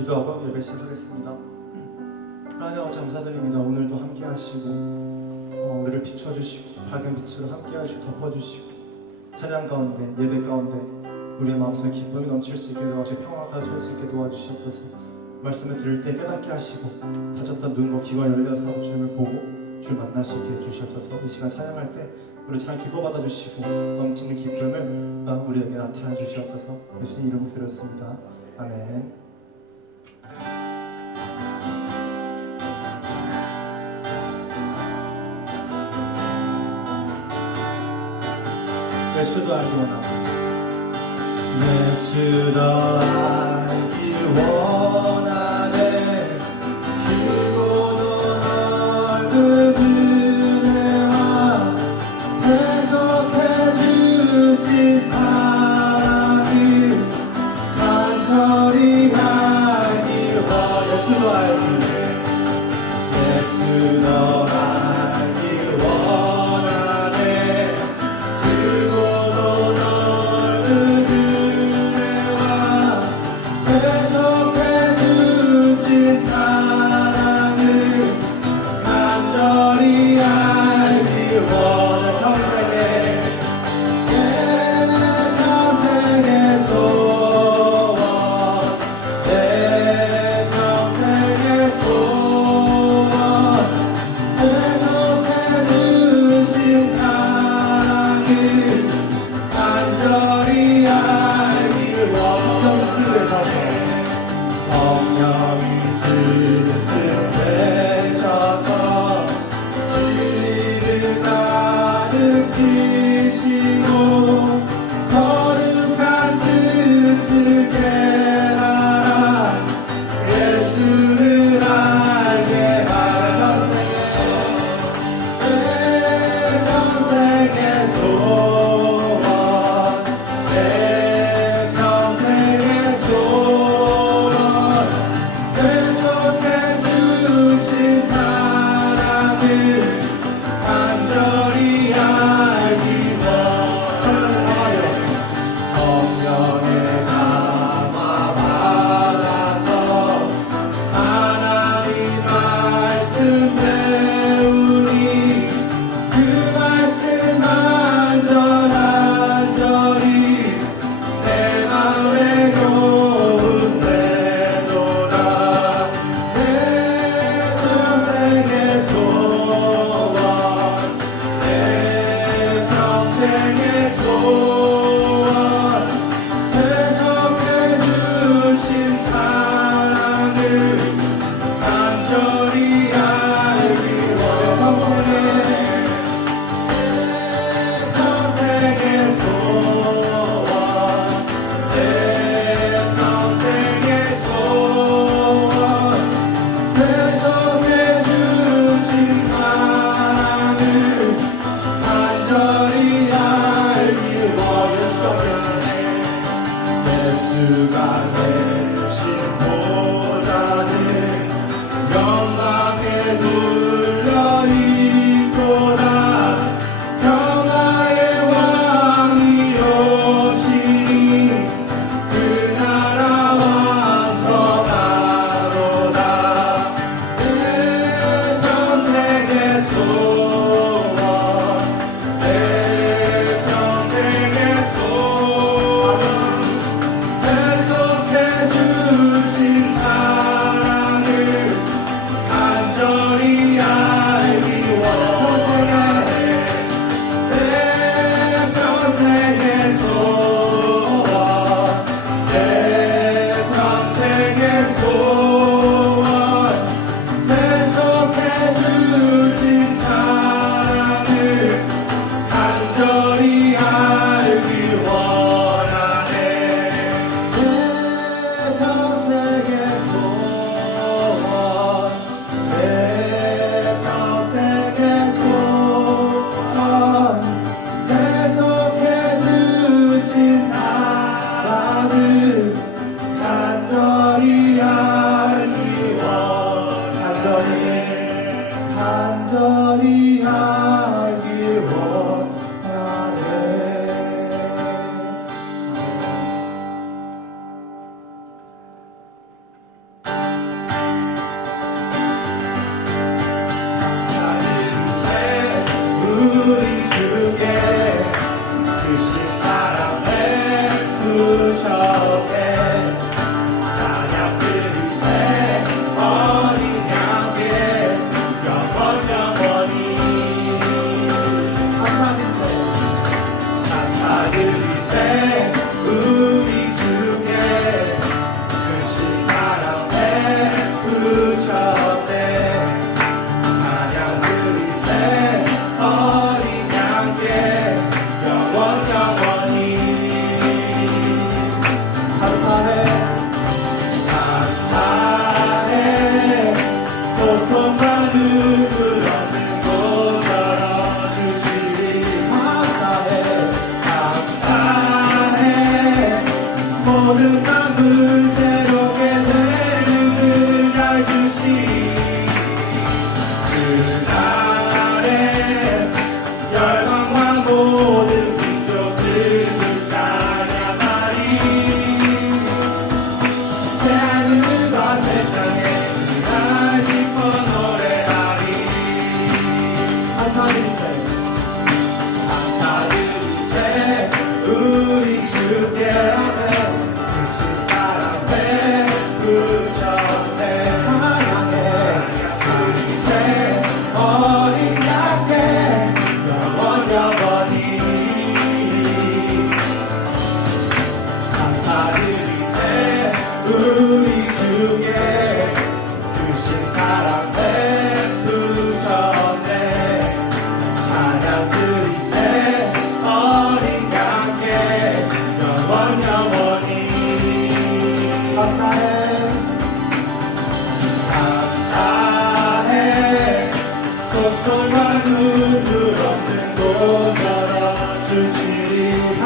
기도하고 예배 시작하겠습니다. 하나님 아버지 감사드립니다. 오늘도 함께 하시고 우리를 비춰주시고 밝은 빛으로 함께 하시고 덮어주시고 찬양 가운데 예배 가운데 우리의 마음속에 기쁨이 넘칠 수 있게 도와주시고 평화가 가질 수 있게 도와주시옵소서. 말씀을 들을 때 깨닫게 하시고 다쳤던 눈과 귀가 열려서 주님을 보고 주를 만날 수 있게 해주시옵소서. 이 시간 찬양할 때 우리 잘 기뻐받아 주시고 넘치는 기쁨을 우리에게 나타내 주시옵소서. 예수님 이름으로 드렸습니다. 아멘. 예수도 알기 원하네. 예수도 알기 원하네. 길고도 넓은 은혜와 계속해 주신 사랑을 간절히 알기 원하네. 예수도 알기 예수도 알기 원하네. 길고도 넓은 은혜와 계속해 주신 사랑을 간절히 알기 원해. 평생의 소원 내 평생의 소원 계속해 주신 사랑을 간절히 알기 원해. 성령이 슬슬 되셔서 진리를 가득 지시고 거룩한 뜻을 깨달아 예수를 알게 하라. 내 평생의 소원 내 평생의 소원 계속해 주신 사랑을 간절히 알기 모든 만물 새롭게 되는 그날 주시 그날에 열방과 모든 민족들을 찬양하리 새하늘과 새 땅에 그날 기뻐 노래하리 감사드리세 우리 주께 크신 사랑 베푸셨네 찬양해 주세 어린 양께 영원히 감사드리세 우리 주께 크신 사랑 베푸셨네 찬양 드리세 어린 양께 영원히 감사해 고통과 눈물 없는 곳 열어주시리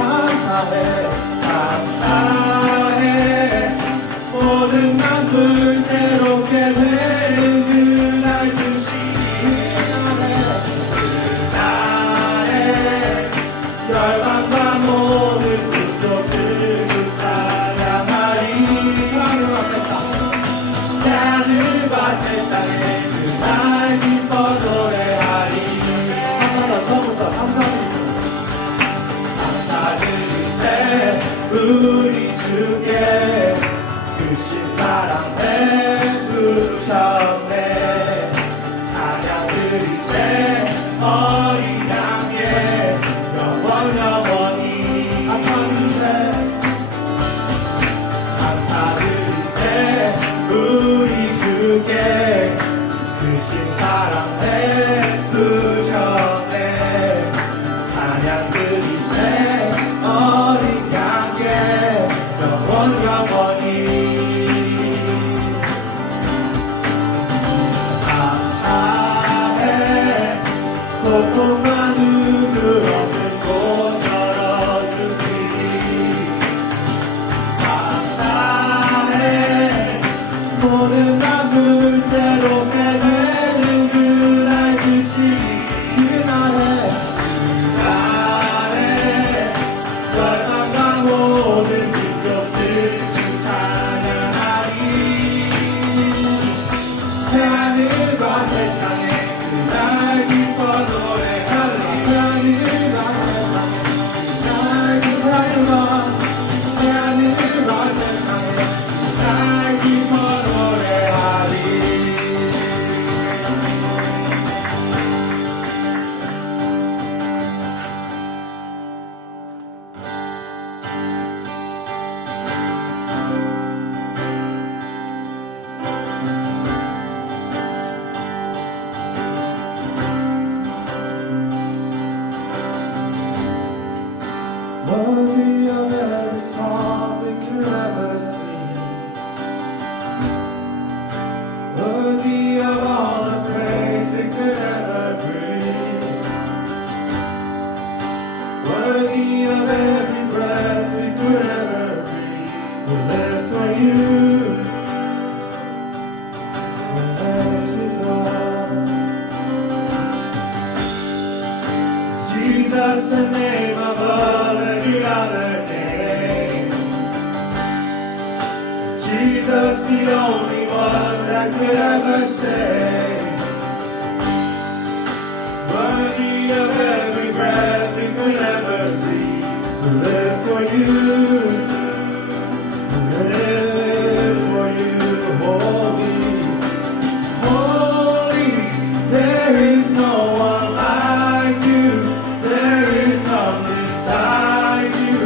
감사해 모든 만물 새롭게 되는 그날 주시리 그날에 열방과 모든 민족들을 찬양하리 새하늘과 새 땅에 그날 기뻐 노래하리 처음부터 감사드리세 우리 주께 크신 사랑 베푸셨네 찬양 드리세 어린 양께 영원히 감사드리세 우리 주께 크신 사랑 베푸셨네 찬양 드리세 어린 양께 영원히 감사해 고통과 눈물 없는 곳 열어주시니 감사해 모든 만물 새롭게 되는 그날 주시니 그날에 열방과 모든 민족들 찬양하리 새하늘과 새 땅에 그날 기뻐 노래하리 새하늘과 새 땅에 새하늘과 새 땅에 그날 기뻐 노래하리 Worthy of every song we could ever sing, worthy of all the praise we could ever bring, worthy of every breath we could ever breathe. We live for you, Jesus, the name above every other name. Jesus, the only one that could ever save. Worthy of every breath we could ever see. We live for you. We live for you, holy, holy. There is no one like you. There is none beside you.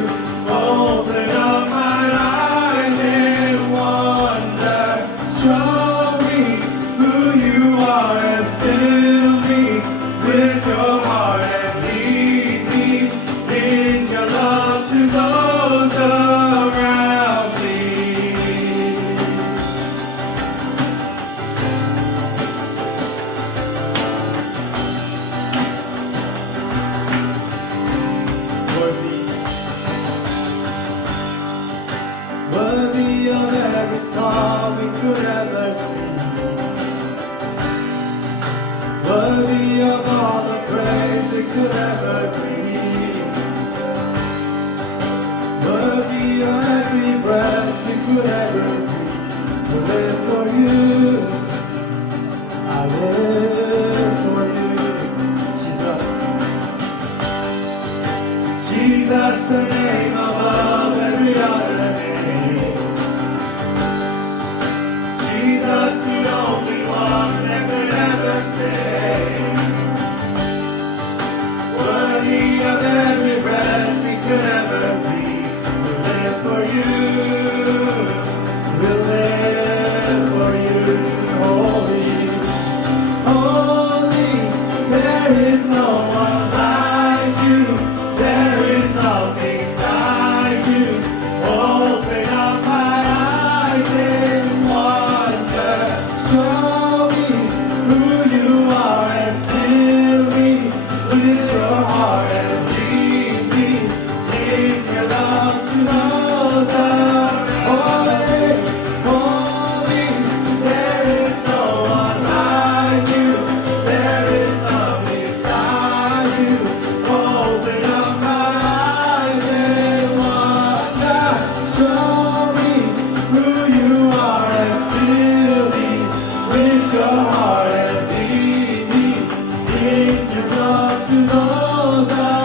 Open up my eyes in wonder. Show me who you are. all we could ever see. Worthy of all the praise we could ever breathe. Worthy of every breath we could ever breathe. We live for you. I live for you. Jesus. Jesus, the name above every other name. Jesus, the only one that could ever save. Worthy of every breath we could ever breathe. We'll live for you. We'll live for you. Holy, holy, there is no one like you. There is nothing beside you. Open up my eyes in wonder. Show me who you are and fill me with your heart and lead me in your love to know the holy, holy. There is no one like you. There is none beside you. Open up my eyes and wonder. Show me who you are and fill me with your heart and lead me in your love to know the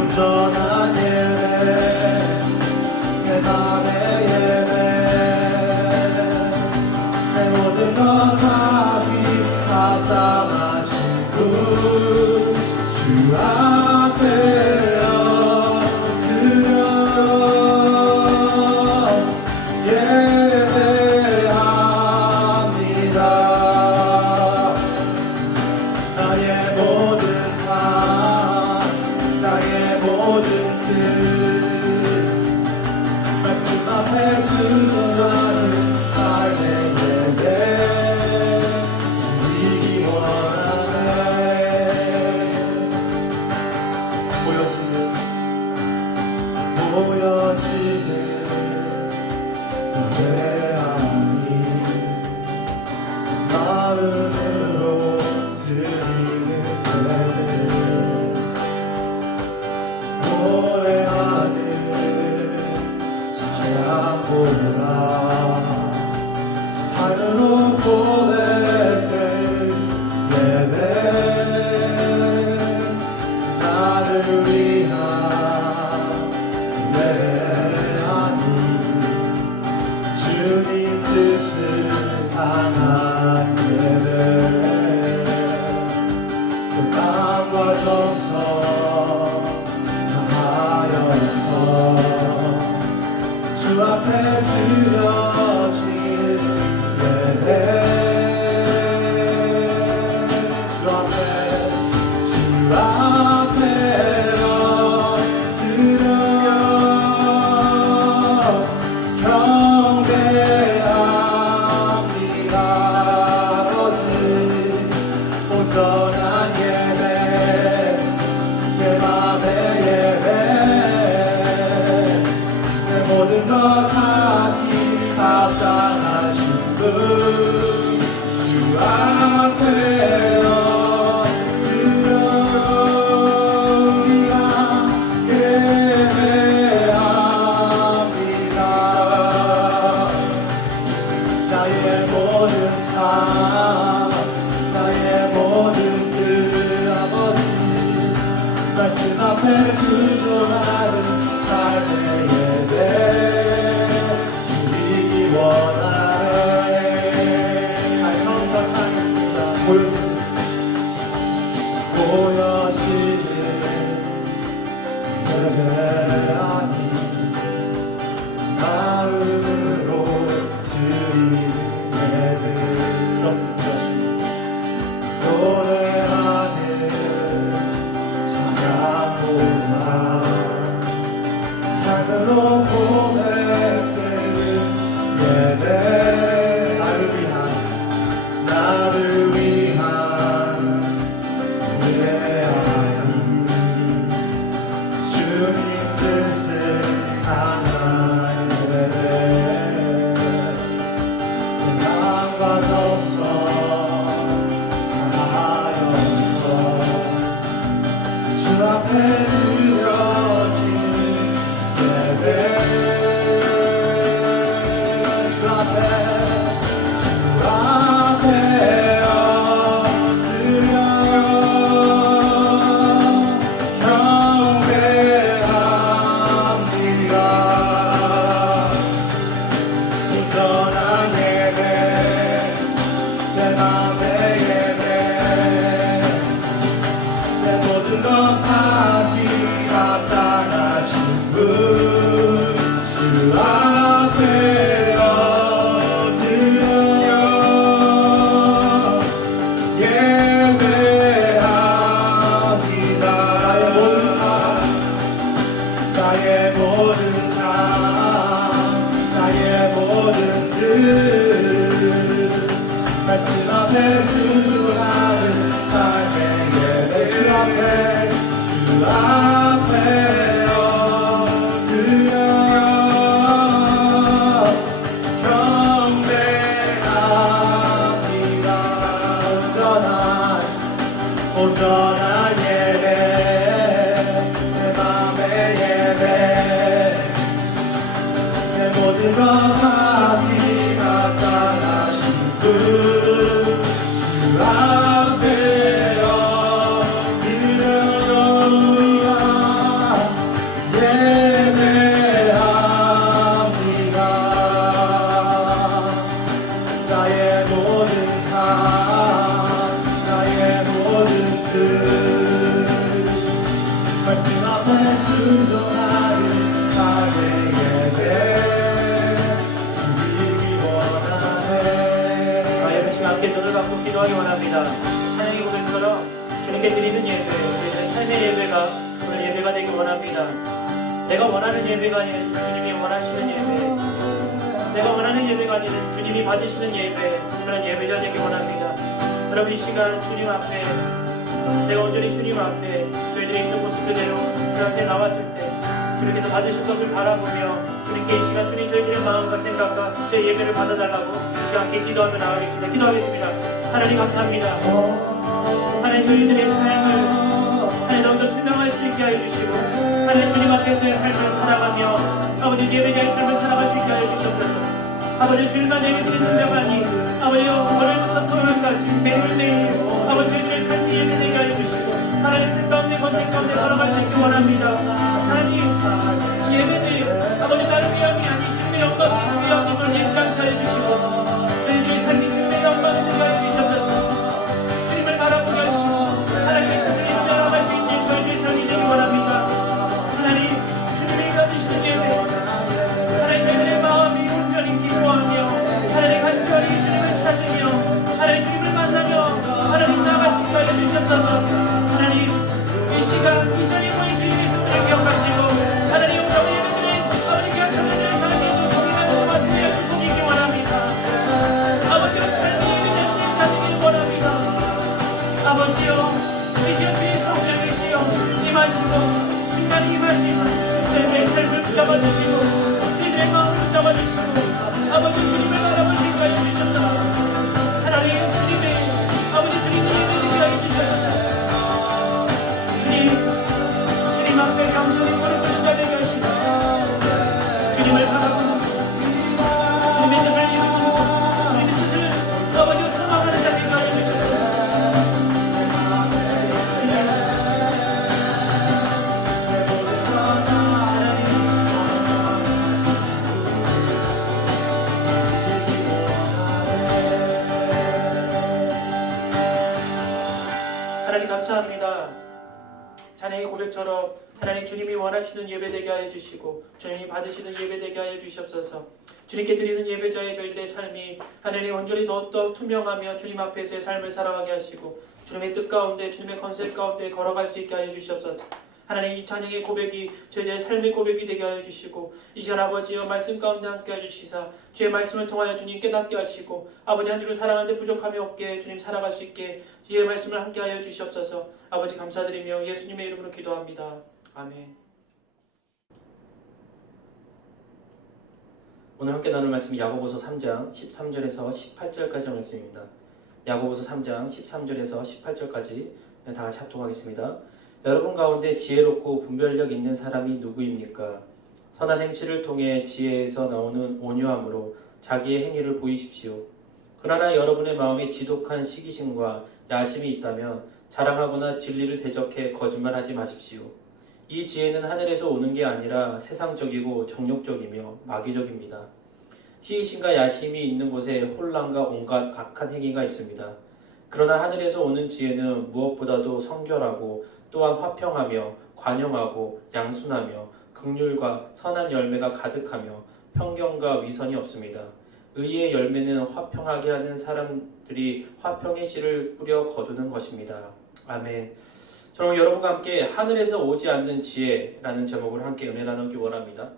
온전한 예배 내 맘의 예배 내 모든 것 합당하신 분 주 앞에 산으로 고백될 예배 나를 위한 예배하니 주님 뜻을 향한 예배 그 땀과 정성 다하여서 주 앞에 드려진 예배 주 앞에요 드려 경배합니다 아버지 온전한 예배 내 맘의 예배 내 모든 것 합당하신 분 주 앞에요 드려요 우리가 예배합니다 나의 모든 삶 나의 모든 뜻 아버지 말씀 앞에 순종하는 삶의 예배 원하네 다시 처음부터 찬양했습니다 보여지는 예배하니 마음으로 드리는 예배 그렇습니다 노래하는 찬양보다 삶으로 고백되는 예배 나를 위한 예배하니 주님 뜻을 향한 예배 마음과 정성 다하여서 주 앞에 드려지는 예배 말씀 앞에 순종하는 삶의 예배 주 앞에요 드려요 경배합니다 온전한 예배 내 맘의 예배 내 모든 것 합당하신 분 주 앞에요 드려요 우리가 순종하는 삶의 예배 주님이 원하네. 예배 시간 함께 눈을 감고 기도하기 원합니다. 찬양의 고백처럼 주님께 드리는 예배, 우리의 삶의 예배가 오늘 예배가 되기 원합니다. 내가 원하는 예배가 아니라 주님이 원하시는 예배, 내가 원하는 예배가 아니라 주님이 받으시는 예배, 그런 예배자 되기 원합니다. 여러분 이 시간 주님 앞에, 내가 온전히 주님 앞에 저희들이 있는 모습 그대로 주 앞에 나왔을 때 주님께서 받으실 것을 바라보며 주님께 이 시간 주님 저희들의 마음과 생각과 저희 예배를 받아달라고 이 시간 함께 기도하며 나가겠습니다. 기도하겠습니다. 하나님 감사합니다. 하나님 저희들의 삶을 하나님 더욱더 투명할 수 있게 하여 주시고 하나님 주님 앞에서의 삶을 살아가며 아버지 예배자의 삶을 살아갈 수 있게 하여 주셨소서. 아버지 주님만 예배 드리는 명 아니 아버지여 오늘부터 토요일까지 매일매일 아버지 저희들의 삶이 예배되게 하여 주시고 하나님 뜻 가운데 권세 가운데 걸어갈 수 있게 원합니다. 하나님 예배들 아버지 나를 위함이 아니 주님의 영광을 위함을 예지 않게 하여 주시고 저희들의 삶이 주님의 영광을 되게 하여 주셨소서. 주님을 바라보게 하시고 하나님의 뜻을 이루며 나아갈 수 있는 저희들의 삶이 되기 원합니다. 하나님 주님이 가지시는 예배 하나님 저희들의 마음이 온전히 기도하며 하나님 간절히 주님을 찾으며 하나님 주님을 만나며 하나님 나아갈 수 있게 하여 주셨소서. 하나님 이 시간 이 자리에 모인 주님의 손들을 기억하시고 하나님 우리 예배들의 아버지께 저희들의 삶에 동행하는 것과 주님의 축복이기 원합니다. 아버지의 삶이 예배자님 가지기를 원합니다. 아버지여 이 시간 주의 성령이시여 임하시고 중간에 임하시고 저희들의 삶을 붙잡아주시고 저희들의 마음을 붙잡아주시고 아버지 주님을 바라보시고 하여 주셨다. 하나님 주님의 아버지 주님의 예배드리게 하여 주셨다. 주님 앞에 감성이 버리고 되게 하시고 주님을 바라보고 주님의 뜻을 이루고 주님의 뜻을 아버지와 소망하는 자들이 하여 주셨다. 하나님 감사합니다. 찬양의 고백처럼 하나님 주님이 원하시는 예배되게 하여 주시고 주님이 받으시는 예배되게 하여 주시옵소서. 주님께 드리는 예배자의 저희들의 삶이 하나님 온전히 더욱더 투명하며 주님 앞에서의 삶을 살아가게 하시고 주님의 뜻 가운데 주님의 컨셉 가운데 걸어갈 수 있게 하여 주시옵소서. 하나님 이 찬양의 고백이 저희들의 삶의 고백이 되게 하여 주시고 이 시간 아버지여 말씀 가운데 함께 해주시사 주의 말씀을 통하여 주님 깨닫게 하시고 아버지 한 주를 사랑하는데 부족함이 없게 주님 살아갈 수 있게 주의 말씀을 함께 하여 주시옵소서. 아버지 감사드리며 예수님의 이름으로 기도합니다. 아멘. 오늘 함께 나눌 말씀이 야고보서 3장 13절에서 18절까지 말씀입니다. 야고보서 3장 13절에서 18절까지 다 같이 합독하겠습니다. 여러분 가운데 지혜롭고 분별력 있는 사람이 누구입니까? 선한 행실을 통해 지혜에서 나오는 온유함으로 자기의 행위를 보이십시오. 그러나 여러분의 마음에 지독한 시기심과 야심이 있다면 자랑하거나 진리를 대적해 거짓말하지 마십시오. 이 지혜는 하늘에서 오는 게 아니라 세상적이고 정욕적이며 마귀적입니다. 시기심과 야심이 있는 곳에 혼란과 온갖 악한 행위가 있습니다. 그러나 하늘에서 오는 지혜는 무엇보다도 성결하고 또한 화평하며 관용하고 양순하며 긍휼과 선한 열매가 가득하며 편견과 위선이 없습니다. 의의 열매는 화평하게 하는 사람들이 화평의 씨를 뿌려 거두는 것입니다. 아멘. 저는 여러분과 함께 하늘에서 오지 않는 지혜라는 제목으로 함께 은혜 나누기 원합니다.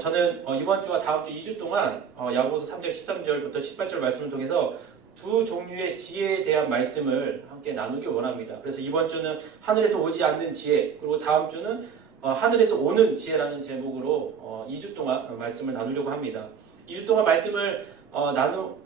저는 이번 주와 다음 주 2주 동안 야고보서 3장 13절부터 18절 말씀을 통해서 두 종류의 지혜에 대한 말씀을 함께 나누기 원합니다. 그래서 이번 주는 하늘에서 오지 않는 지혜, 그리고 다음 주는 하늘에서 오는 지혜라는 제목으로 2주 동안 말씀을 나누려고 합니다. 2주 동안 말씀을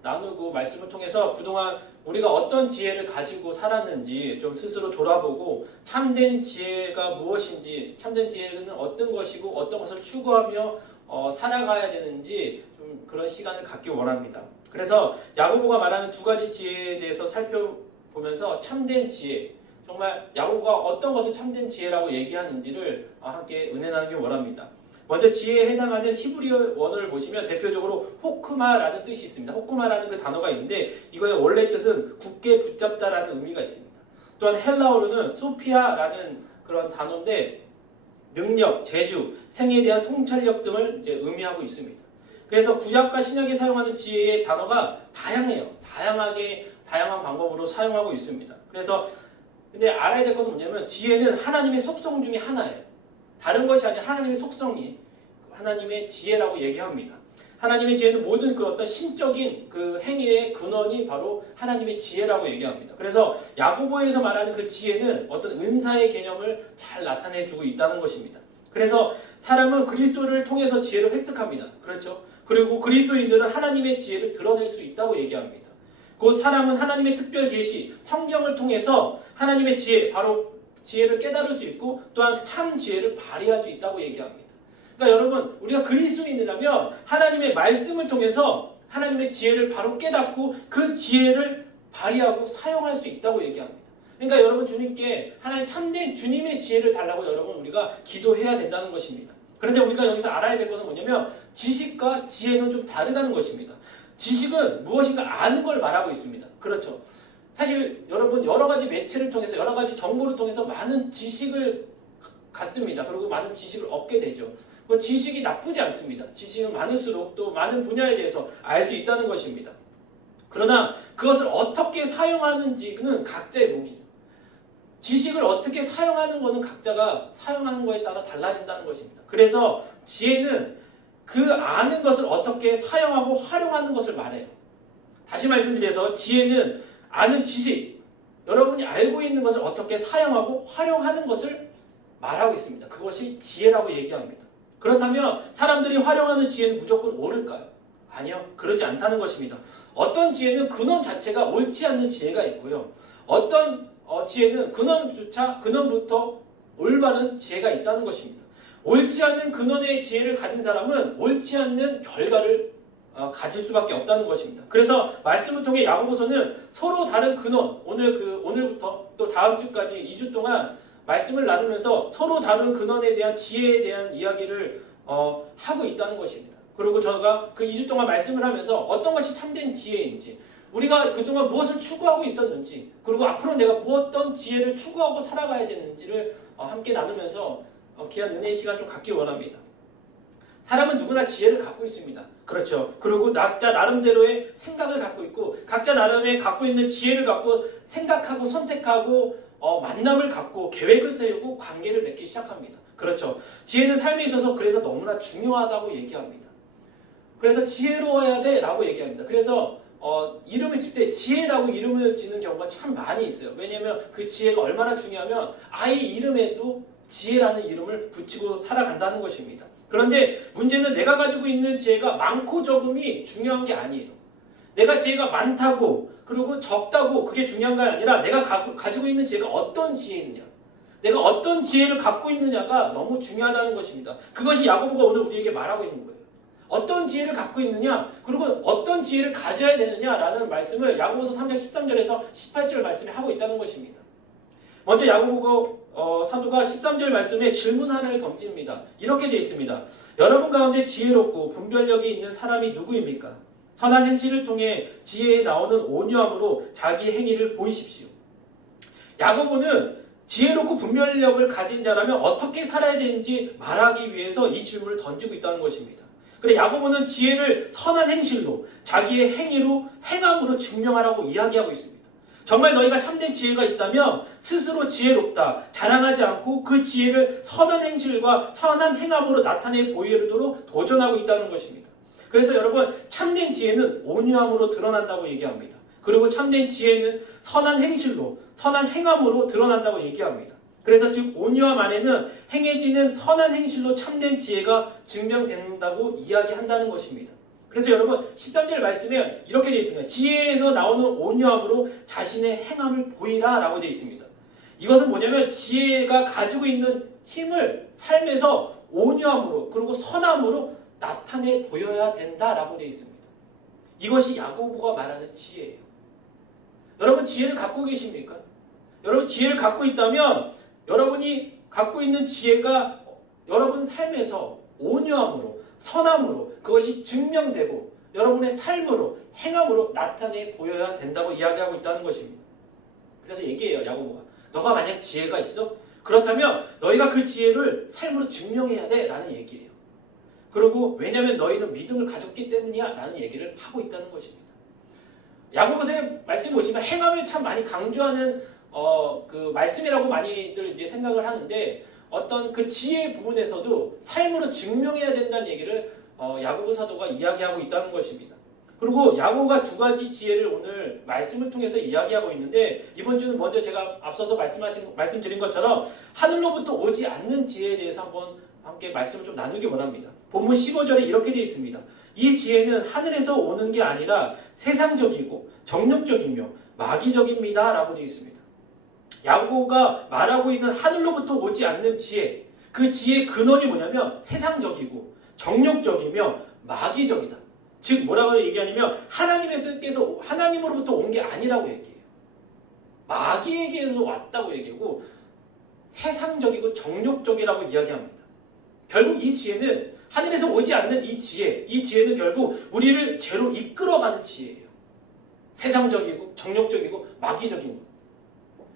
나누고 말씀을 통해서 그동안 우리가 어떤 지혜를 가지고 살았는지 좀 스스로 돌아보고 참된 지혜가 무엇인지, 참된 지혜는 어떤 것이고 어떤 것을 추구하며 살아가야 되는지 좀 그런 시간을 갖기 원합니다. 그래서 야고보가 말하는 두 가지 지혜에 대해서 살펴보면서 참된 지혜, 정말 야고보가 어떤 것을 참된 지혜라고 얘기하는지를 함께 은혜 나누기 원합니다. 먼저 지혜에 해당하는 히브리어 원어를 보시면 대표적으로 호크마라는 뜻이 있습니다. 호크마라는 그 단어가 있는데 이거의 원래 뜻은 굳게 붙잡다라는 의미가 있습니다. 또한 헬라어로는 소피아라는 그런 단어인데 능력, 재주, 생애에 대한 통찰력 등을 이제 의미하고 있습니다. 그래서 구약과 신약에 사용하는 지혜의 단어가 다양해요. 다양한 방법으로 사용하고 있습니다. 그래서 근데 알아야 될 것은 뭐냐면 지혜는 하나님의 속성 중에 하나예요. 다른 것이 아니라 하나님의 속성이 하나님의 지혜라고 얘기합니다. 하나님의 지혜는 모든 그 어떤 신적인 그 행위의 근원이 바로 하나님의 지혜라고 얘기합니다. 그래서 야고보에서 말하는 그 지혜는 어떤 은사의 개념을 잘 나타내주고 있다는 것입니다. 그래서 사람은 그리스도를 통해서 지혜를 획득합니다. 그렇죠? 그리고 그리스도인들은 하나님의 지혜를 드러낼 수 있다고 얘기합니다. 곧 사람은 하나님의 특별 계시, 성경을 통해서 하나님의 지혜, 바로 지혜를 깨달을 수 있고 또한 참 지혜를 발휘할 수 있다고 얘기합니다. 그러니까 여러분, 우리가 그리스도인이라면 하나님의 말씀을 통해서 하나님의 지혜를 바로 깨닫고 그 지혜를 발휘하고 사용할 수 있다고 얘기합니다. 그러니까 여러분, 주님께 하나님 참된 주님의 지혜를 달라고 여러분 우리가 기도해야 된다는 것입니다. 그런데 우리가 여기서 알아야 될 것은 뭐냐면 지식과 지혜는 좀 다르다는 것입니다. 지식은 무엇인가 아는 걸 말하고 있습니다. 그렇죠. 사실 여러분 여러 가지 매체를 통해서 여러 가지 정보를 통해서 많은 지식을 갖습니다. 그리고 많은 지식을 얻게 되죠. 뭐 지식이 나쁘지 않습니다. 지식은 많을수록 또 많은 분야에 대해서 알 수 있다는 것입니다. 그러나 그것을 어떻게 사용하는지는 각자의 몫이죠. 지식을 어떻게 사용하는 것은 각자가 사용하는 것에 따라 달라진다는 것입니다. 그래서 지혜는 그 아는 것을 어떻게 사용하고 활용하는 것을 말해요. 다시 말씀드려서 지혜는 아는 지식, 여러분이 알고 있는 것을 어떻게 사용하고 활용하는 것을 말하고 있습니다. 그것이 지혜라고 얘기합니다. 그렇다면 사람들이 활용하는 지혜는 무조건 옳을까요? 아니요. 그러지 않다는 것입니다. 어떤 지혜는 근원 자체가 옳지 않는 지혜가 있고요. 어떤 지혜는 근원부터 올바른 지혜가 있다는 것입니다. 옳지 않는 근원의 지혜를 가진 사람은 옳지 않는 결과를 가질 수밖에 없다는 것입니다. 그래서 말씀을 통해 야고보서는 서로 다른 근원, 오늘부터 또 다음 주까지 2주 동안 말씀을 나누면서 서로 다른 근원에 대한 지혜에 대한 이야기를 하고 있다는 것입니다. 그리고 저가 그 2주 동안 말씀을 하면서 어떤 것이 참된 지혜인지, 우리가 그동안 무엇을 추구하고 있었는지, 그리고 앞으로 내가 어떤 지혜를 추구하고 살아가야 되는지를 함께 나누면서 귀한 은혜의 시간 좀 갖기 원합니다. 사람은 누구나 지혜를 갖고 있습니다. 그렇죠. 그리고 각자 나름대로의 생각을 갖고 있고 각자 나름의 갖고 있는 지혜를 갖고 생각하고 선택하고 만남을 갖고 계획을 세우고 관계를 맺기 시작합니다. 그렇죠. 지혜는 삶에 있어서 그래서 너무나 중요하다고 얘기합니다. 그래서 지혜로워야 돼 라고 얘기합니다. 그래서 이름을 질 때 지혜라고 이름을 짓는 경우가 참 많이 있어요. 왜냐하면 그 지혜가 얼마나 중요하면 아이 이름에도 지혜라는 이름을 붙이고 살아간다는 것입니다. 그런데 문제는 내가 가지고 있는 지혜가 많고 적음이 중요한 게 아니에요. 내가 지혜가 많다고 그리고 적다고 그게 중요한 게 아니라 내가 가지고 있는 지혜가 어떤 지혜이느냐, 내가 어떤 지혜를 갖고 있느냐가 너무 중요하다는 것입니다. 그것이 야고보가 오늘 우리에게 말하고 있는 거예요. 어떤 지혜를 갖고 있느냐, 그리고 어떤 지혜를 가져야 되느냐라는 말씀을 야고보서 3장 13절에서 18절 말씀에 하고 있다는 것입니다. 먼저 야고보 사도가 13절 말씀에 질문 하나를 던집니다. 이렇게 되어 있습니다. 여러분 가운데 지혜롭고 분별력이 있는 사람이 누구입니까? 선한 행실을 통해 지혜에 나오는 온유함으로 자기 행위를 보이십시오. 야고보는 지혜롭고 분별력을 가진 자라면 어떻게 살아야 되는지 말하기 위해서 이 질문을 던지고 있다는 것입니다. 그래, 야고보는 지혜를 선한 행실로, 자기의 행위로, 행함으로 증명하라고 이야기하고 있습니다. 정말 너희가 참된 지혜가 있다면 스스로 지혜롭다, 자랑하지 않고 그 지혜를 선한 행실과 선한 행함으로 나타내 보이도록 도전하고 있다는 것입니다. 그래서 여러분, 참된 지혜는 온유함으로 드러난다고 얘기합니다. 그리고 참된 지혜는 선한 행실로, 선한 행함으로 드러난다고 얘기합니다. 그래서 즉 온유함 안에는 행해지는 선한 행실로 참된 지혜가 증명된다고 이야기한다는 것입니다. 그래서 여러분 13절 말씀에 이렇게 되어 있습니다. 지혜에서 나오는 온유함으로 자신의 행함을 보이라 라고 되어 있습니다. 이것은 뭐냐면 지혜가 가지고 있는 힘을 삶에서 온유함으로 그리고 선함으로 나타내 보여야 된다라고 되어 있습니다. 이것이 야고보가 말하는 지혜예요. 여러분 지혜를 갖고 계십니까? 여러분 지혜를 갖고 있다면 여러분이 갖고 있는 지혜가 여러분 삶에서 온유함으로 선함으로 그것이 증명되고 여러분의 삶으로 행함으로 나타내 보여야 된다고 이야기하고 있다는 것입니다. 그래서 얘기해요. 야고보가 너가 만약 지혜가 있어? 그렇다면 너희가 그 지혜를 삶으로 증명해야 돼 라는 얘기예요. 그리고 왜냐하면 너희는 믿음을 가졌기 때문이야 라는 얘기를 하고 있다는 것입니다. 야고보서의 말씀 보시면 행함을 참 많이 강조하는 그 말씀이라고 많이들 이제 생각을 하는데 어떤 그 지혜 부분에서도 삶으로 증명해야 된다는 얘기를 야고보 사도가 이야기하고 있다는 것입니다. 그리고 야고보가 두 가지 지혜를 오늘 말씀을 통해서 이야기하고 있는데 이번 주는 먼저 제가 앞서서 말씀드린 것처럼 하늘로부터 오지 않는 지혜에 대해서 한번 함께 말씀을 좀 나누기 원합니다. 본문 15절에 이렇게 되어 있습니다. 이 지혜는 하늘에서 오는 게 아니라 세상적이고 정욕적이며 마귀적입니다 라고 되어 있습니다. 야고보가 말하고 있는 하늘로부터 오지 않는 지혜, 그 지혜의 근원이 뭐냐면 세상적이고 정욕적이며 마귀적이다. 즉 뭐라고 얘기하냐면 하나님으로부터 온 게 아니라고 얘기해요. 마귀에게서 왔다고 얘기하고 세상적이고 정욕적이라고 이야기합니다. 결국 이 지혜는 하늘에서 오지 않는 이 지혜는 결국 우리를 죄로 이끌어가는 지혜예요. 세상적이고 정욕적이고 마귀적인 것.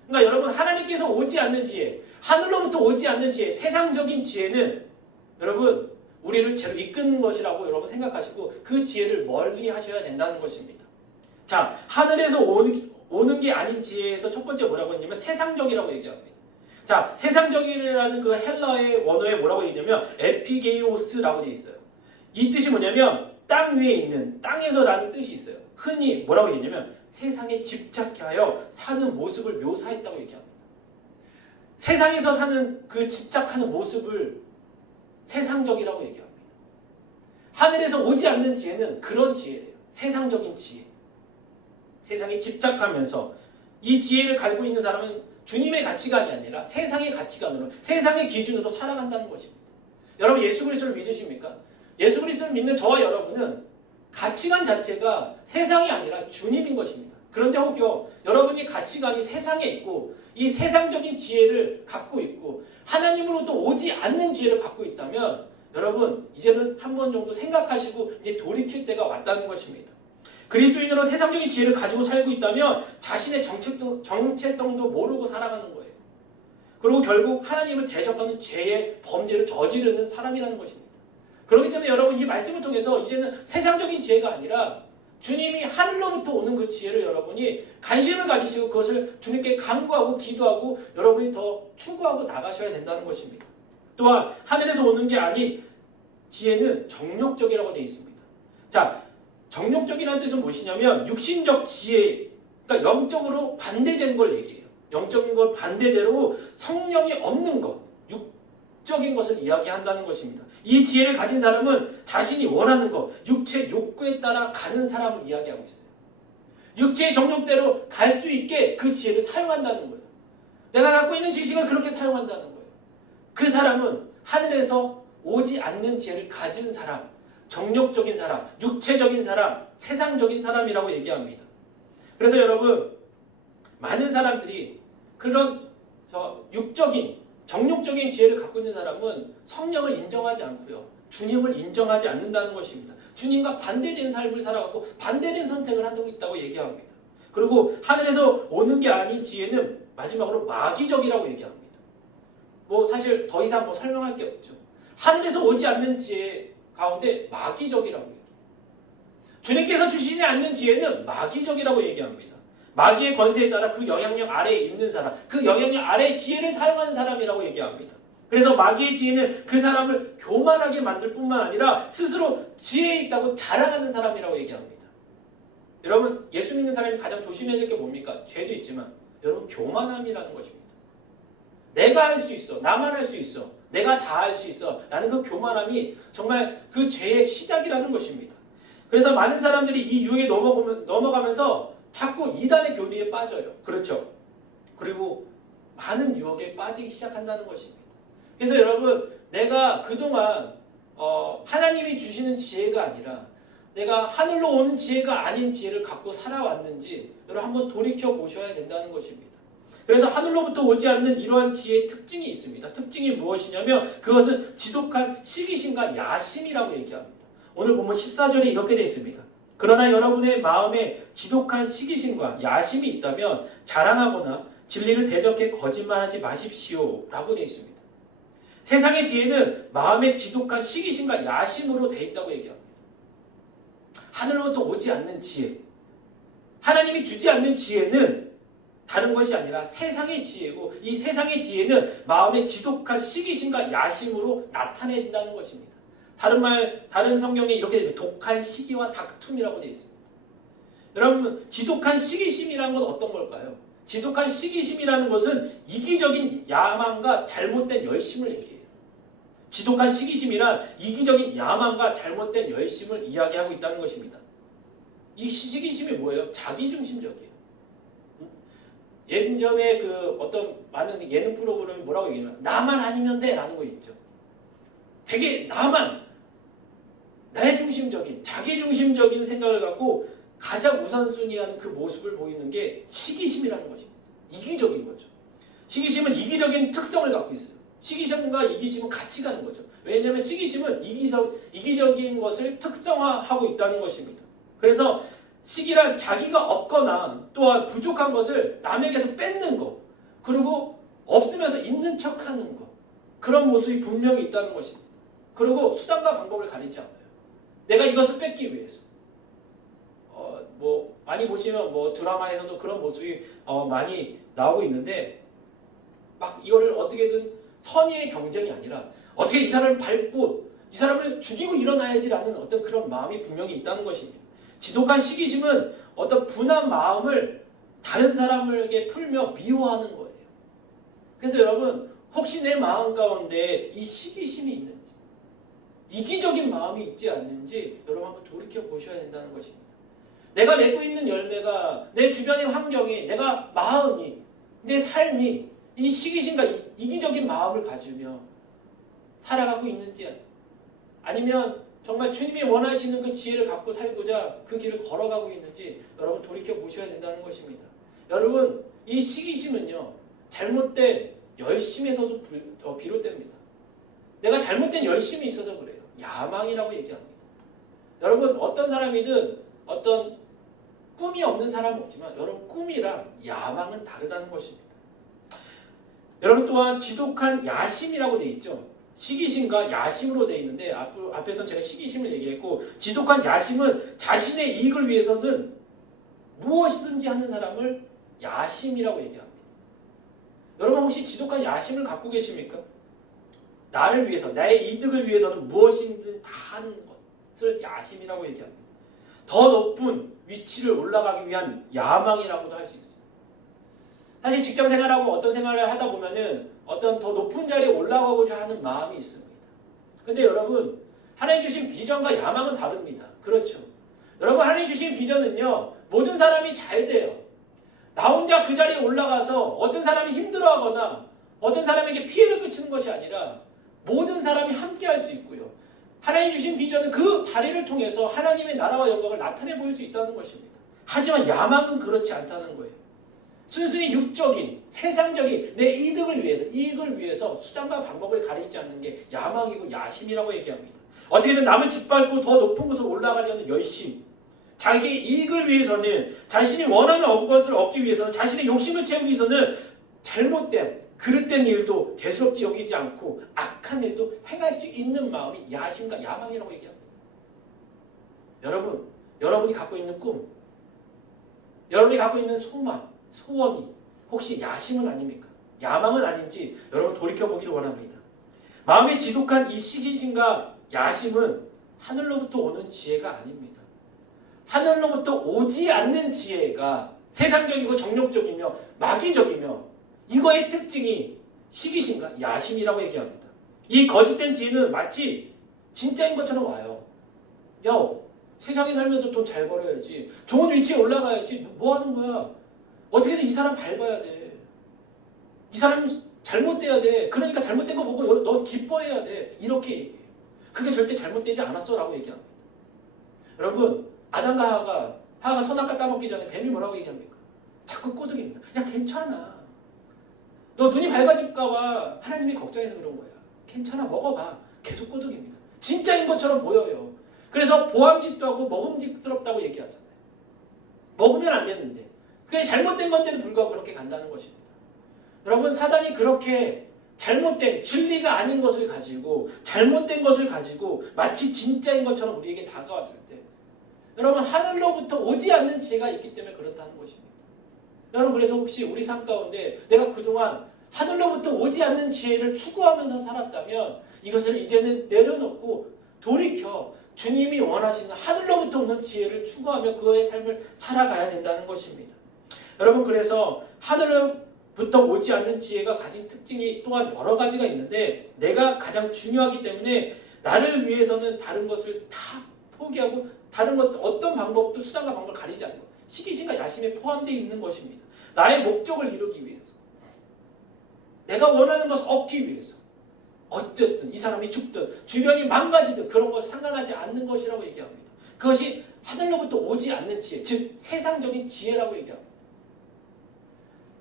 그러니까 여러분 하나님께서 오지 않는 지혜, 하늘로부터 오지 않는 지혜, 세상적인 지혜는 여러분 우리를 죄로 이끄는 것이라고 여러분 생각하시고 그 지혜를 멀리 하셔야 된다는 것입니다. 자, 하늘에서 오는 게 아닌 지혜에서 첫 번째 뭐라고 했냐면 세상적이라고 얘기합니다. 자, 세상적이라는 그 헬라의 원어에 뭐라고 얘기냐면 에피게이오스라고 되어 있어요. 이 뜻이 뭐냐면 땅 위에 있는, 땅에서라는 뜻이 있어요. 흔히 뭐라고 얘기냐면 세상에 집착하여 사는 모습을 묘사했다고 얘기합니다. 세상에서 사는 그 집착하는 모습을 세상적이라고 얘기합니다. 하늘에서 오지 않는 지혜는 그런 지혜예요. 세상적인 지혜. 세상에 집착하면서 이 지혜를 가지고 있는 사람은 주님의 가치관이 아니라 세상의 가치관으로, 세상의 기준으로 살아간다는 것입니다. 여러분 예수 그리스도를 믿으십니까? 예수 그리스도를 믿는 저와 여러분은 가치관 자체가 세상이 아니라 주님인 것입니다. 그런데 혹여 여러분이 가치관이 세상에 있고 이 세상적인 지혜를 갖고 있고 하나님으로부터 오지 않는 지혜를 갖고 있다면 여러분 이제는 한 번 정도 생각하시고 이제 돌이킬 때가 왔다는 것입니다. 그리스도인으로 세상적인 지혜를 가지고 살고 있다면 자신의 정체성도 모르고 살아가는 거예요. 그리고 결국 하나님을 대적하는 죄의 범죄를 저지르는 사람이라는 것입니다. 그렇기 때문에 여러분 이 말씀을 통해서 이제는 세상적인 지혜가 아니라 주님이 하늘로부터 오는 그 지혜를 여러분이 관심을 가지시고 그것을 주님께 간구하고 기도하고 여러분이 더 추구하고 나가셔야 된다는 것입니다. 또한 하늘에서 오는 게 아닌 지혜는 정욕적이라고 되어 있습니다. 자, 정욕적이라는 뜻은 무엇이냐면 육신적 지혜, 그러니까 영적으로 반대된 걸 얘기해요. 영적인 것 반대대로 성령이 없는 것, 육적인 것을 이야기한다는 것입니다. 이 지혜를 가진 사람은 자신이 원하는 것, 육체의 욕구에 따라 가는 사람을 이야기하고 있어요. 육체의 정욕대로 갈 수 있게 그 지혜를 사용한다는 거예요. 내가 갖고 있는 지식을 그렇게 사용한다는 거예요. 그 사람은 하늘에서 오지 않는 지혜를 가진 사람, 정욕적인 사람, 육체적인 사람, 세상적인 사람이라고 얘기합니다. 그래서 여러분 많은 사람들이 그런 육적인, 정욕적인 지혜를 갖고 있는 사람은 성령을 인정하지 않고요. 주님을 인정하지 않는다는 것입니다. 주님과 반대된 삶을 살아가고 반대된 선택을 하고 있다고 얘기합니다. 그리고 하늘에서 오는 게 아닌 지혜는 마지막으로 마귀적이라고 얘기합니다. 사실 더 이상 설명할 게 없죠. 하늘에서 오지 않는 지혜 가운데 마귀적이라고 얘기해요. 주님께서 주시지 않는 지혜는 마귀적이라고 얘기합니다. 마귀의 권세에 따라 그 영향력 아래에 있는 사람, 그 영향력 아래의 지혜를 사용하는 사람이라고 얘기합니다. 그래서 마귀의 지혜는 그 사람을 교만하게 만들 뿐만 아니라 스스로 지혜에 있다고 자랑하는 사람이라고 얘기합니다. 여러분 예수 믿는 사람이 가장 조심해야 될 게 뭡니까? 죄도 있지만 여러분 교만함이라는 것입니다. 내가 할 수 있어, 나만 할 수 있어, 내가 다 할 수 있어 라는 그 교만함이 정말 그 죄의 시작이라는 것입니다. 그래서 많은 사람들이 이 유혹에 넘어가면서 자꾸 이단의 교리에 빠져요. 그렇죠? 그리고 많은 유혹에 빠지기 시작한다는 것입니다. 그래서 여러분 내가 그동안 하나님이 주시는 지혜가 아니라 내가 하늘로 오는 지혜가 아닌 지혜를 갖고 살아왔는지 여러분 한번 돌이켜 보셔야 된다는 것입니다. 그래서 하늘로부터 오지 않는 이러한 지혜의 특징이 있습니다. 특징이 무엇이냐면 그것은 지독한 시기심과 야심이라고 얘기합니다. 오늘 보면 14절에 이렇게 되어 있습니다. 그러나 여러분의 마음에 지독한 시기심과 야심이 있다면 자랑하거나 진리를 대적해 거짓말하지 마십시오 라고 되어 있습니다. 세상의 지혜는 마음의 지독한 시기심과 야심으로 되어 있다고 얘기합니다. 하늘로부터 오지 않는 지혜, 하나님이 주지 않는 지혜는 다른 것이 아니라 세상의 지혜고, 이 세상의 지혜는 마음의 지독한 시기심과 야심으로 나타낸다는 것입니다. 다른 성경에 이렇게 됩니다. 독한 시기와 다툼이라고 되어 있습니다. 여러분, 지독한 시기심이라는 건 어떤 걸까요? 지독한 시기심이라는 것은 이기적인 야망과 잘못된 열심을 얘기해요. 지독한 시기심이란 이기적인 야망과 잘못된 열심을 이야기하고 있다는 것입니다. 이 시기심이 뭐예요? 자기중심적이에요. 예전에 어떤 많은 예능 프로그램이 뭐라고 얘기하면 나만 아니면 돼 라는 거 있죠. 되게 나의 중심적인, 자기중심적인 생각을 갖고 가장 우선순위하는 그 모습을 보이는 게 시기심이라는 것입니다. 이기적인 거죠. 시기심은 이기적인 특성을 갖고 있어요. 시기심과 이기심은 같이 가는 거죠. 왜냐하면 시기심은 이기적인 것을 특성화하고 있다는 것입니다. 그래서 시기란 자기가 없거나 또한 부족한 것을 남에게서 뺏는 것, 그리고 없으면서 있는 척하는 것, 그런 모습이 분명히 있다는 것입니다. 그리고 수단과 방법을 가리지 않아요. 내가 이것을 뺏기 위해서. 많이 보시면 드라마에서도 그런 모습이 많이 나오고 있는데, 막 이거를 어떻게든 선의의 경쟁이 아니라 어떻게 이 사람을 밟고 이 사람을 죽이고 일어나야지라는 어떤 그런 마음이 분명히 있다는 것입니다. 지독한 시기심은 어떤 분한 마음을 다른 사람에게 풀며 미워하는 거예요. 그래서 여러분, 혹시 내 마음 가운데 이 시기심이 있는지, 이기적인 마음이 있지 않는지 여러분 한번 돌이켜 보셔야 된다는 것입니다. 내가 맺고 있는 열매가, 내 주변의 환경이, 내가 마음이, 내 삶이 이 시기심과 이기적인 마음을 가지며 살아가고 있는지, 아니면 정말 주님이 원하시는 그 지혜를 갖고 살고자 그 길을 걸어가고 있는지 여러분 돌이켜 보셔야 된다는 것입니다. 여러분, 이 시기심은요, 잘못된 열심에서도 비롯됩니다. 내가 잘못된 열심이 있어서 그래요. 야망이라고 얘기합니다. 여러분, 어떤 사람이든 어떤 꿈이 없는 사람은 없지만 여러분, 꿈이랑 야망은 다르다는 것입니다. 여러분, 또한 지독한 야심이라고 되어 있죠. 시기심과 야심으로 되어 있는데, 앞에서 제가 시기심을 얘기했고, 지독한 야심은 자신의 이익을 위해서든 무엇이든지 하는 사람을 야심이라고 얘기합니다. 여러분, 혹시 지독한 야심을 갖고 계십니까? 나를 위해서, 나의 이득을 위해서는 무엇이든 다 하는 것을 야심이라고 얘기합니다. 더 높은 위치를 올라가기 위한 야망이라고도 할 수 있어요. 사실 직장 생활하고 어떤 생활을 하다 보면은 어떤 더 높은 자리에 올라가고자 하는 마음이 있습니다. 근데 여러분, 하나님 주신 비전과 야망은 다릅니다. 그렇죠. 여러분, 하나님 주신 비전은요, 모든 사람이 잘 돼요. 나 혼자 그 자리에 올라가서 어떤 사람이 힘들어하거나 어떤 사람에게 피해를 끼치는 것이 아니라 모든 사람이 함께 할 수 있고요. 하나님 주신 비전은 그 자리를 통해서 하나님의 나라와 영광을 나타내 보일 수 있다는 것입니다. 하지만 야망은 그렇지 않다는 거예요. 순수히 육적인, 세상적인 내 이익을 위해서 수단과 방법을 가리지 않는 게 야망이고 야심이라고 얘기합니다. 어떻게든 남을 짓밟고 더 높은 곳으로 올라가려는 열심, 자기의 이익을 위해서는, 자신이 원하는 것을 얻기 위해서는, 자신의 욕심을 채우기 위해서는 잘못된, 그릇된 일도 대수롭지 여기지 않고 악한 일도 행할 수 있는 마음이 야심과 야망이라고 얘기합니다. 여러분이 갖고 있는 꿈, 여러분이 갖고 있는 소망, 소원이 혹시 야심은 아닙니까? 야망은 아닌지 여러분 돌이켜보기를 원합니다. 마음의 지독한 이 시기심과 야심은 하늘로부터 오는 지혜가 아닙니다. 하늘로부터 오지 않는 지혜가 세상적이고 정욕적이며 마귀적이며, 이거의 특징이 시기심과 야심이라고 얘기합니다. 이 거짓된 지혜는 마치 진짜인 것처럼 와요. 야, 세상에 살면서 돈 잘 벌어야지, 좋은 위치에 올라가야지, 뭐 하는 거야? 어떻게든 이 사람 밟아야 돼. 이 사람 잘못돼야 돼. 그러니까 잘못된 거 보고 너 기뻐해야 돼. 이렇게 얘기해요. 그게 절대 잘못되지 않았어 라고 얘기합니다. 여러분, 아담과 하하가 선악과 따먹기 전에 뱀이 뭐라고 얘기합니까? 자꾸 꼬드깁니다. 야, 괜찮아. 너 눈이 밝아질까 봐 하나님이 걱정해서 그런 거야. 괜찮아, 먹어봐. 계속 꼬드깁니다. 진짜인 것처럼 보여요. 그래서 보암직도 하고 먹음직스럽다고 얘기하잖아요. 먹으면 안 되는데 그게 잘못된 건데도 불구하고 그렇게 간다는 것입니다. 여러분, 사단이 그렇게 잘못된 진리가 아닌 것을 가지고 잘못된 것을 가지고 마치 진짜인 것처럼 우리에게 다가왔을 때 여러분, 하늘로부터 오지 않는 지혜가 있기 때문에 그렇다는 것입니다. 여러분, 그래서 혹시 우리 삶 가운데 내가 그동안 하늘로부터 오지 않는 지혜를 추구하면서 살았다면 이것을 이제는 내려놓고 돌이켜 주님이 원하시는 하늘로부터 오는 지혜를 추구하며 그의 삶을 살아가야 된다는 것입니다. 여러분, 그래서 하늘로부터 오지 않는 지혜가 가진 특징이 또한 여러 가지가 있는데 내가 가장 중요하기 때문에 나를 위해서는 다른 것을 다 포기하고 다른 것 어떤 방법도 수단과 방법을 가리지 않고 시기심과 야심에 포함되어 있는 것입니다. 나의 목적을 이루기 위해서 내가 원하는 것을 얻기 위해서 어쨌든 이 사람이 죽든 주변이 망가지든 그런 것 상관하지 않는 것이라고 얘기합니다. 그것이 하늘로부터 오지 않는 지혜, 즉 세상적인 지혜라고 얘기합니다.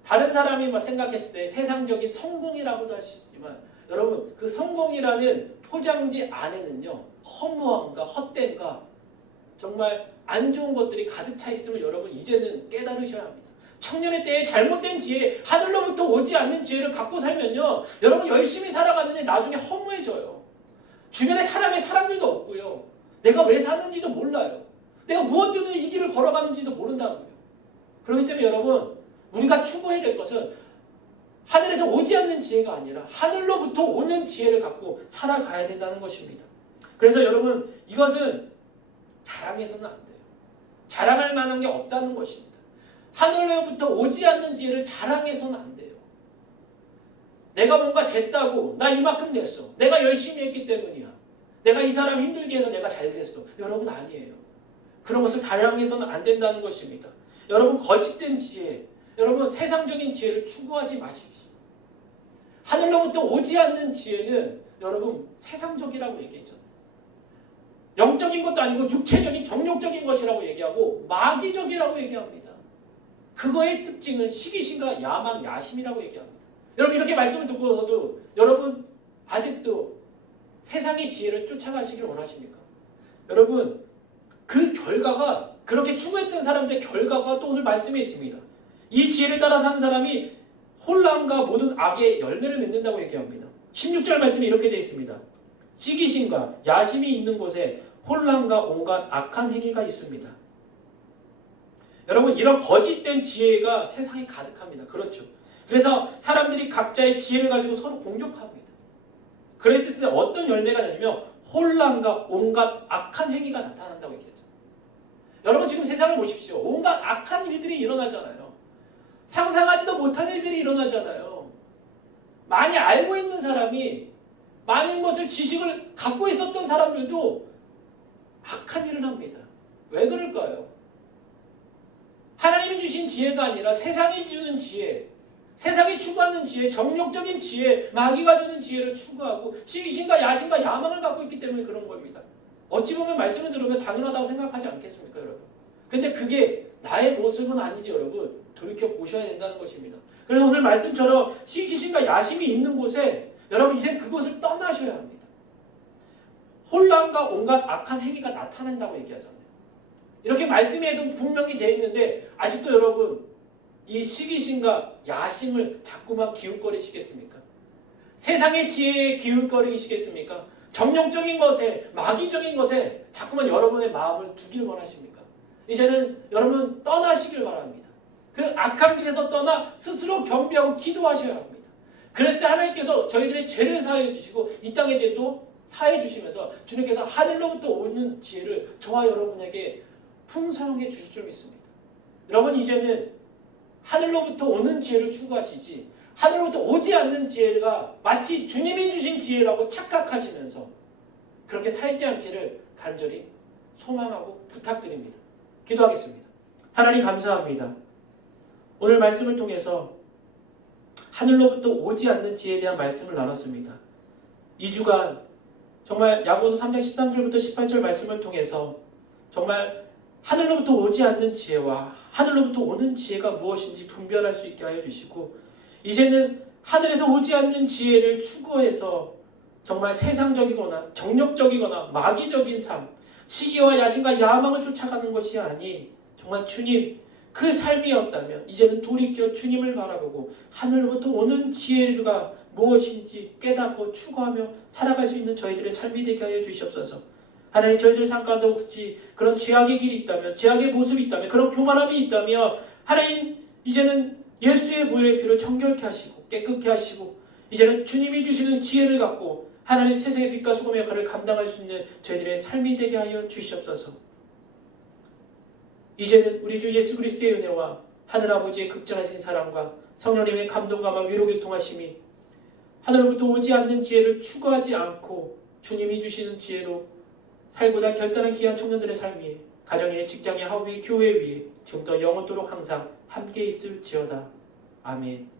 다른 사람이 생각했을 때 세상적인 성공이라고도 할 수 있지만 여러분, 그 성공이라는 포장지 안에는요 허무함과 헛됨과 정말 안 좋은 것들이 가득 차 있음을 여러분 이제는 깨달으셔야 합니다. 청년의 때에 잘못된 지혜, 하늘로부터 오지 않는 지혜를 갖고 살면요 여러분 열심히 살아가는데 나중에 허무해져요. 주변에 사람들도 없고요. 내가 왜 사는지도 몰라요. 내가 무엇 때문에 이 길을 걸어가는지도 모른다고요. 그렇기 때문에 여러분, 우리가 추구해야 될 것은 하늘에서 오지 않는 지혜가 아니라 하늘로부터 오는 지혜를 갖고 살아가야 된다는 것입니다. 그래서 여러분, 이것은 자랑해서는 안 돼요. 자랑할 만한 게 없다는 것입니다. 하늘로부터 오지 않는 지혜를 자랑해서는 안 돼요. 내가 뭔가 됐다고, 나 이만큼 냈어, 내가 열심히 했기 때문이야, 내가 이 사람 힘들게 해서 내가 잘 됐어. 여러분, 아니에요. 그런 것을 자랑해서는 안 된다는 것입니다. 여러분, 거짓된 지혜, 여러분 세상적인 지혜를 추구하지 마십시오. 하늘로부터 오지 않는 지혜는 여러분 세상적이라고 얘기했잖아요. 영적인 것도 아니고 육체적인 정욕적인 것이라고 얘기하고 마귀적이라고 얘기합니다. 그거의 특징은 시기심과 야망, 야심이라고 얘기합니다. 여러분, 이렇게 말씀을 듣고서도 여러분 아직도 세상의 지혜를 쫓아가시길 원하십니까? 여러분, 그 결과가, 그렇게 추구했던 사람들의 결과가 또 오늘 말씀에 있습니다. 이 지혜를 따라 사는 사람이 혼란과 모든 악의 열매를 맺는다고 얘기합니다. 16절 말씀에 이렇게 되어 있습니다. 시기심과 야심이 있는 곳에 혼란과 온갖 악한 행위가 있습니다. 여러분, 이런 거짓된 지혜가 세상에 가득합니다. 그렇죠. 그래서 사람들이 각자의 지혜를 가지고 서로 공격합니다. 그랬을 때 어떤 열매가 되냐면 혼란과 온갖 악한 행위가 나타난다고 얘기하죠. 여러분, 지금 세상을 보십시오. 온갖 악한 일들이 일어나잖아요. 상상하지도 못한 일들이 일어나잖아요. 많이 알고 있는 사람이, 많은 것을 지식을 갖고 있었던 사람들도 악한 일을 합니다. 왜 그럴까요? 하나님이 주신 지혜가 아니라 세상이 주는 지혜, 세상이 추구하는 지혜, 정욕적인 지혜, 마귀가 주는 지혜를 추구하고 시기심과 야심과 야망을 갖고 있기 때문에 그런 겁니다. 어찌 보면 말씀을 들으면 당연하다고 생각하지 않겠습니까, 여러분? 근데 그게 나의 모습은 아니지, 여러분. 돌이켜 보셔야 된다는 것입니다. 그래서 오늘 말씀처럼 시기심과 야심이 있는 곳에 여러분 이제 그곳을 떠나셔야 합니다. 혼란과 온갖 악한 행위가 나타난다고 얘기하잖아요. 이렇게 말씀에도 분명히 되어 있는데 아직도 여러분 이 시기심과 야심을 자꾸만 기웃거리시겠습니까? 세상의 지혜에 기웃거리시겠습니까? 정욕적인 것에, 마귀적인 것에 자꾸만 여러분의 마음을 두길 원하십니까? 이제는 여러분 떠나시길 바랍니다. 그 악한 길에서 떠나 스스로 겸비하고 기도하셔야 합니다. 그래서 하나님께서 저희들의 죄를 사하여 주시고 이 땅의 죄도 사해 주시면서 주님께서 하늘로부터 오는 지혜를 저와 여러분에게 풍성하게 주실 줄 믿습니다. 여러분, 이제는 하늘로부터 오는 지혜를 추구하시지 하늘로부터 오지 않는 지혜가 마치 주님이 주신 지혜라고 착각하시면서 그렇게 살지 않기를 간절히 소망하고 부탁드립니다. 기도하겠습니다. 하나님, 감사합니다. 오늘 말씀을 통해서 하늘로부터 오지 않는 지혜에 대한 말씀을 나눴습니다. 2주간 정말 야고보서 3장 13절부터 18절 말씀을 통해서 정말 하늘로부터 오지 않는 지혜와 하늘로부터 오는 지혜가 무엇인지 분별할 수 있게 하여 주시고 이제는 하늘에서 오지 않는 지혜를 추구해서 정말 세상적이거나 정욕적이거나 마귀적인 삶, 시기와 야심과 야망을 쫓아가는 것이 아닌 정말 주님, 그 삶이었다면 이제는 돌이켜 주님을 바라보고 하늘로부터 오는 지혜가 무엇인지 깨닫고 추구하며 살아갈 수 있는 저희들의 삶이 되게 하여 주시옵소서. 하나님, 저희들의 삶 가운데 혹시 그런 죄악의 길이 있다면, 죄악의 모습이 있다면, 그런 교만함이 있다면 하나님, 이제는 예수의 보혈의 피로 정결케 하시고 깨끗게 하시고 이제는 주님이 주시는 지혜를 갖고 하나님 세상의 빛과 소금의 역할을 감당할 수 있는 저희들의 삶이 되게 하여 주시옵소서. 이제는 우리 주 예수 그리스도의 은혜와 하늘아버지의 극진하신 사랑과 성령님의 감동과 위로 교통하심이 하늘로부터 오지 않는 지혜를 추구하지 않고 주님이 주시는 지혜로 살고자 결단한 귀한 청년들의 삶 위에, 가정에, 직장에, 학업에, 교회 위에 지금부터 영원토록 항상 함께 있을지어다. 아멘.